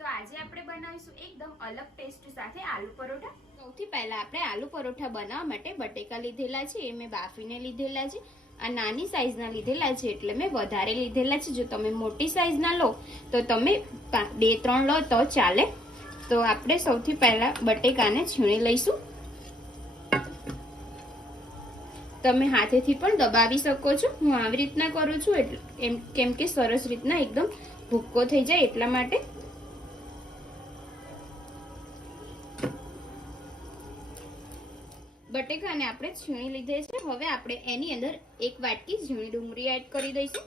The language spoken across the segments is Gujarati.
તો આજે આપણે બનાવીશું એકદમ અલગ ટેસ્ટ સાથે આલુ પરોઠા। સૌથી પહેલા આપણે આલુ પરોઠા બનાવવા માટે બટેકા લીધેલા છે, એ મેં બાફીને લીધેલા છે। આ નાની સાઈઝના લીધેલા છે એટલે મેં વધારે લીધેલા છે। જો તમે મોટી સાઈઝના લો તો તમે 2-3 લો તો ચાલે। તો આપણે સૌથી પહેલા બટેકાને છીણી લઈશું। તમે હાથેથી પણ દબાવી શકો છો, હું આવી રીતના કરું છું એટલે કેમ કે સરસ રીતના એકદમ ભૂક્કો થઈ જાય એટલા માટે। બટેકાને આપણે છીણી લીધે છે। હવે આપણે એની અંદર 1 વાટકી ઝીણી ડુંગળી એડ કરી દઈશું।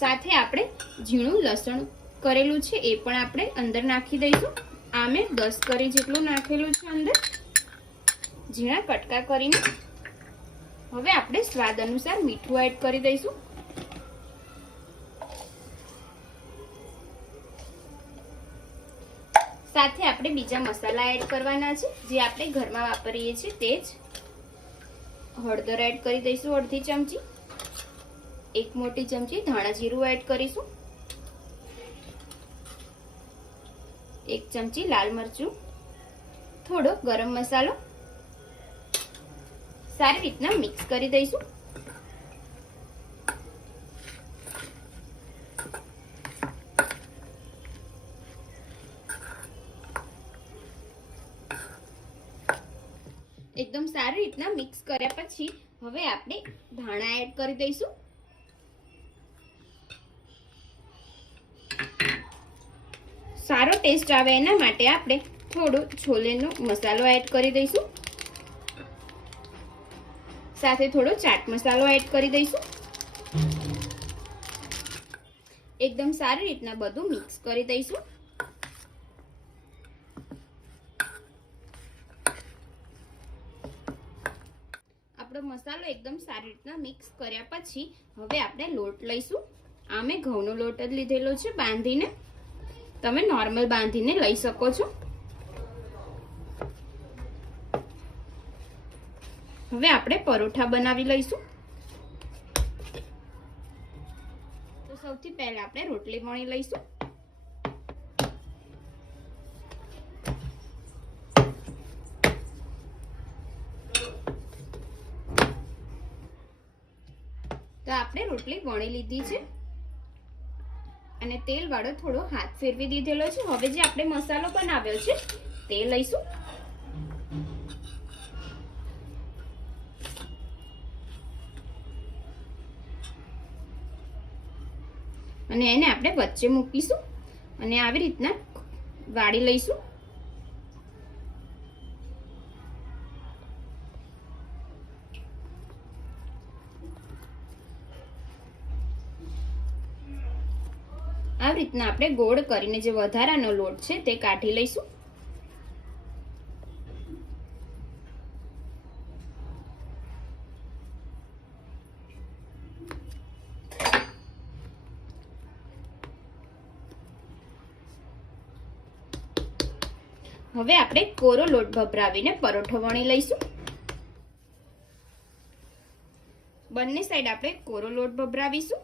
સાથે આપણે ઝીણું લસણ કરેલું છે એ પણ આપણે અંદર નાખી દઈશું। આ મેં 10 કરી જેટલું નાખેલું છે અંદર, ઝીણા કટકા કરીને। હવે આપણે સ્વાદ અનુસાર મીઠું એડ કરી દઈશું। સાથે આપણે બીજા મસાલા એડ કરવાના છે જે આપણે ઘરમાં વાપરીએ છીએ તે જ। હળદર એડ કરી દઈશું અડધી ચમચી, 1 મોટી ચમચી ધાણા જીરું એડ કરીશું, 1 ચમચી લાલ મરચું, થોડો ગરમ મસાલો, સારી રીતના મિક્સ કરી દઈશું। એકદમ સારી રીતના મિક્સ કર્યા પછી હવે આપણે ધાણા એડ કરી દઈશું। સારો ટેસ્ટ આવે એના માટે આપણે થોડો છોલેનો મસાલો એડ કરી દઈશું, સાથે થોડો ચાટ મસાલો એડ કરી દઈશું। એકદમ સારી રીતના બધું મિક્સ કરી દઈશું। આપણો મસાલો એકદમ સારી રીતના મિક્સ કર્યા પછી હવે આપણે લોટ લઈશું। આ મેં ઘઉંનો લોટ જ લીધેલો છે બાંધીને, તમે નોર્મલ બાંધીને લઈ શકો છો। હવે આપણે પરોઠા બનાવી લઈશું। તો સૌથી પહેલા આપણે રોટલી વણી લઈશું। તો આપણે રોટલી વણી લીધી છે અને તેલ વાળો થોડો હાથ ફેરવી દીધેલો છે। હવે જે આપણે મસાલો બનાવ્યો છે તે લઈશું અને એને આપણે વચ્ચે મૂકીશું અને આવી રીતના વાળી લઈશું। આવી રીતના આપણે ગોળ કરીને જે વધારાનો લોટ છે તે કાઢી લઈશું। હવે આપણે કોરો લોટ ભભરાવીને પરોઠો વણી લઈશું। બંને સાઈડ આપણે કોરો લોટ ભભરાવીશું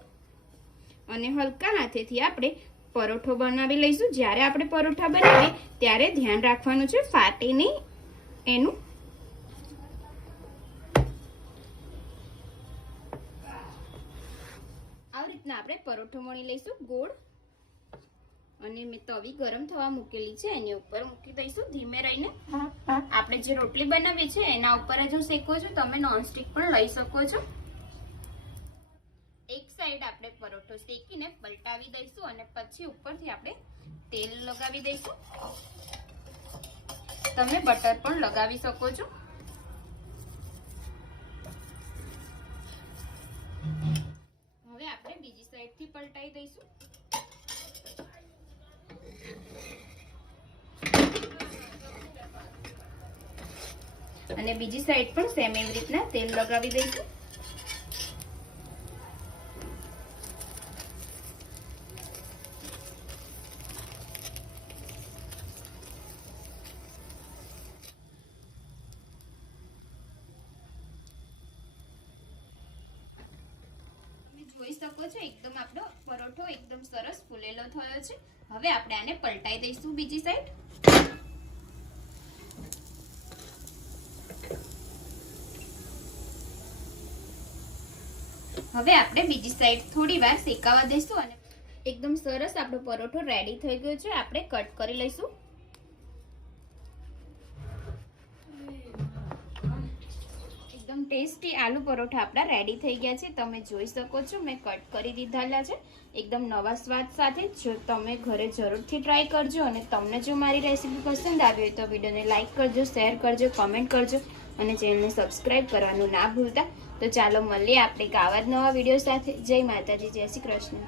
અને હલકા હાથેથી આપણે પરોઠો બનાવી લઈશું। જ્યારે આપણે પરોઠા બનાવીએ ત્યારે ધ્યાન રાખવાનું છે ફાટે નહીં એનું। આવી રીતના આપણે પરોઠો વણી લઈશું ગોળ, અને મેં તવી ગરમ થવા મૂકેલી છે એની ઉપર મૂકી દઈશું ધીમે રહીને। આપણે જે રોટલી બનાવી છે એના ઉપર જ હું શેકું છું, તમે નોનસ્ટિક પણ લઈ શકો છો। એક સાઈડ આપણે પરોઠો શેકીને પલટાવી દઈશું અને પછી ઉપરથી આપણે તેલ લગાવી દઈશું। તમે બટર પણ લગાવી શકો છો। હવે આપણે બીજી સાઈડથી પલટાઈ દઈશું। અને બીજી સાઈડ પણ સેમ એવી રીતના તેલ લગાવી દઈશું। જોઈ શકો છો એકદમ આપણો પરોઠો એકદમ સરસ ફૂલેલો થયો છે. હવે આપણે આને પલટાઈ દઈશું બીજી સાઈડ. હવે આપણે બીજી સાઈડ થોડી વાર શેકાવા દઈશું અને એકદમ સરસ આપણો પરોઠો રેડી થઈ ગયો છે. આપણે કટ કરી લઈશું. એકદમ ટેસ્ટી આલુ પરોઠા આપણા રેડી થઈ ગયા છે. તમે જોઈ શકો છો મેં કટ કરી દીધેલા છે એકદમ નવા સ્વાદ સાથે. જો તમે ઘરે જરૂરથી ટ્રાય કરજો અને તમને જો મારી રેસીપી પસંદ આવી હોય તો વિડીયોને લાઈક કરજો, શેર કરજો, કમેન્ટ કરજો અને ચેનલને સબસ્ક્રાઇબ કરવાનું ના ભૂલતા. તો ચાલો મળીએ આપણે આવા જ નવા વિડીયો સાથે. જય માતાજી, જય શ્રી કૃષ્ણ.